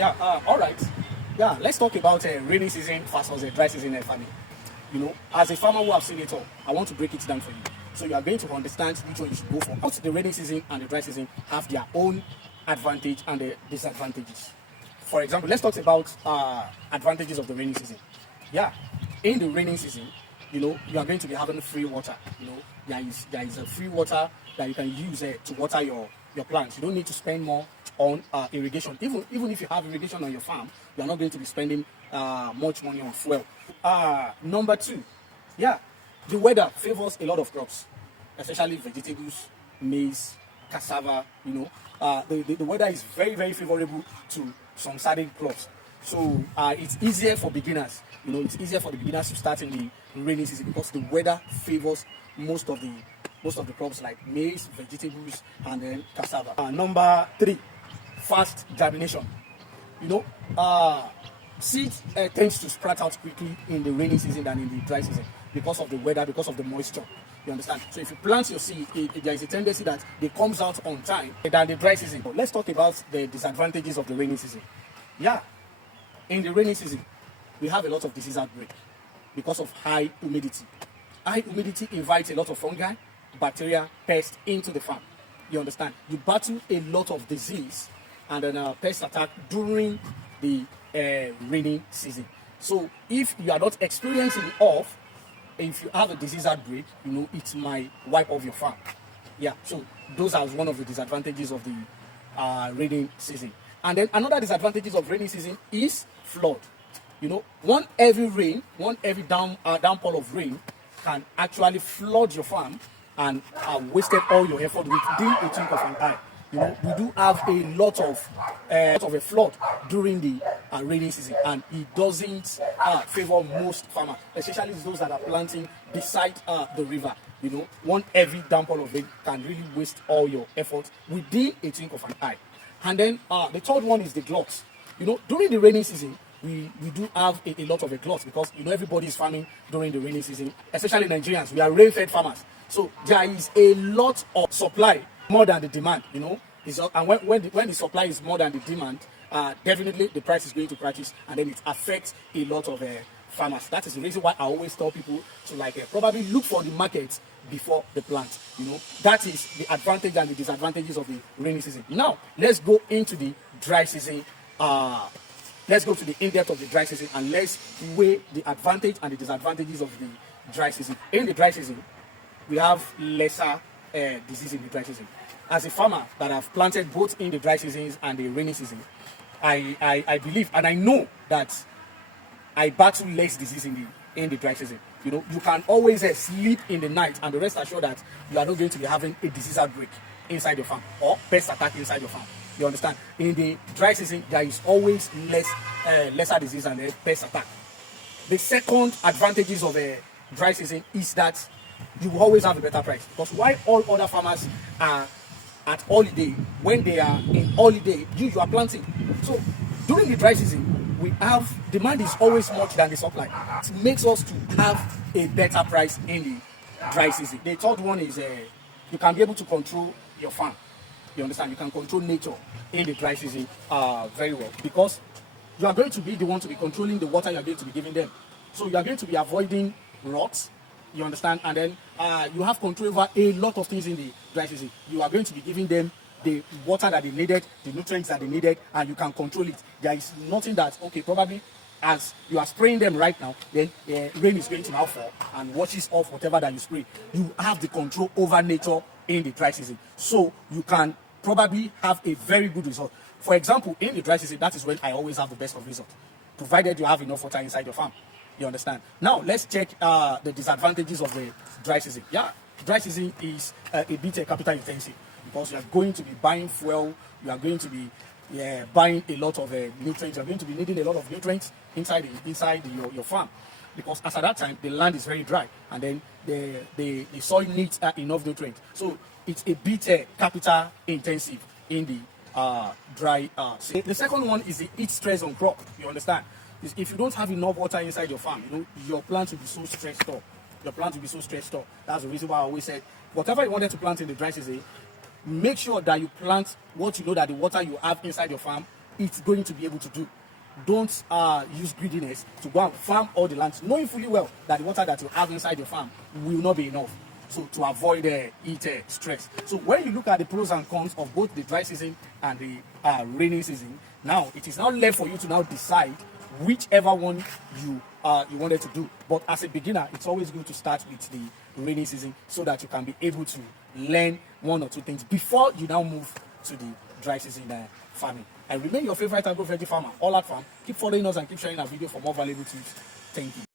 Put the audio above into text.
All right. Yeah, let's talk about rainy season versus dry season farming. As a farmer who have seen it all, I want to break it down for you. So you are going to understand which one you should go for. Both the rainy season and the dry season have their own advantage and disadvantages. For example, let's talk about advantages of the rainy season. Yeah, in the rainy season, you are going to be having free water. There is a free water that you can use to water your plants. You don't need to spend more on irrigation. Even if you have irrigation on your farm, you are not going to be spending much money on fuel. Number two, yeah, the weather favors a lot of crops, especially vegetables, maize, cassava. The weather is very, very favorable to some certain crops. So it's easier for beginners. It's easier for the beginners to start in the rainy season because the weather favors most of the crops like maize, vegetables, and then cassava. Number three, fast germination. Seeds tends to sprout out quickly in the rainy season than in the dry season because of the weather, because of the moisture. You understand? So if you plant your seed, there is a tendency that it comes out on time than the dry season. Let's talk about the disadvantages of the rainy season. Yeah, in the rainy season, we have a lot of disease outbreak because of high humidity. High humidity invites a lot of fungi, bacteria, pests into the farm. You understand? You battle a lot of disease and then pest attack during the rainy season. So if you are not experiencing off, if you have a disease outbreak, it might wipe off your farm. Yeah, so those are one of the disadvantages of the rainy season. And then another disadvantages of rainy season is flood. One heavy downpour of rain can actually flood your farm and wasted all your effort within a twinkle of an eye. We do have a lot of a flood during the rainy season, and it doesn't favor most farmers, especially those that are planting beside the river. One heavy downpour of rain can really waste all your effort within a twinkle of an eye. And then the third one is the glut. During the rainy season, we do have a lot of a glut because everybody is farming during the rainy season, especially Nigerians. We are rain-fed farmers, so there is a lot of supply more than the demand. And when the supply is more than the demand, definitely the price is going to practice, and then it affects a lot of farmers. That is the reason why I always tell people to probably look for the market before the plant. That is the advantage and the disadvantages of the rainy season. Now let's go into the dry season. Let's go to the in-depth of the dry season and let's weigh the advantage and the disadvantages of the dry season. In the dry season, we have lesser disease in the dry season. As a farmer that have planted both in the dry seasons and the rainy season, I believe and I know that I battle less disease in the dry season. You can always sleep in the night and rest assured that you are not going to be having a disease outbreak inside your farm or pest attack inside your farm. You understand? In the dry season, there is always lesser disease and pest attack. The second advantages of a dry season is that you will always have a better price, because while all other farmers are at holiday, when they are in holiday, you are planting. So during the dry season, we have demand is always much than the supply. It makes us to have a better price in the dry season. The third one is you can be able to control your farm. You understand? You can control nature in the dry season very well, because you are going to be the one to be controlling the water you are going to be giving them. So you are going to be avoiding rots. You understand? And then you have control over a lot of things in the dry season. You are going to be giving them the water that they needed, the nutrients that they needed, and you can control it. There is nothing that, probably as you are spraying them right now, then rain is going to now fall and washes off whatever that you spray. You have the control over nature in the dry season. So you can probably have a very good result. For example, in the dry season, that is when I always have the best of results, provided you have enough water inside your farm. You understand? Now let's check the disadvantages of the dry season. Yeah, dry season is a bit capital intensive because you are going to be buying fuel, you are going to be buying a lot of nutrients, you are going to be needing a lot of nutrients inside your farm, because as at that time the land is very dry and then the soil needs enough nutrients. So it's a bit capital intensive in the dry season. The second one is the heat stress on crop. You understand? If you don't have enough water inside your farm, your plant will be so stressed out. That's the reason why I always said, whatever you wanted to plant in the dry season, make sure that you plant what you know that the water you have inside your farm it's going to be able to do. Don't use greediness to go and farm all the land, knowing fully well that the water that you have inside your farm will not be enough. So to avoid heat stress. So when you look at the pros and cons of both the dry season and the rainy season, now it is now left for you to now decide whichever one you wanted to do. But as a beginner, it's always good to start with the rainy season so that you can be able to learn one or two things before you now move to the dry season farming. And remain your favorite agro-veggie farmer, Olatfarms. Keep following us and keep sharing our video for more valuable tips. Thank you.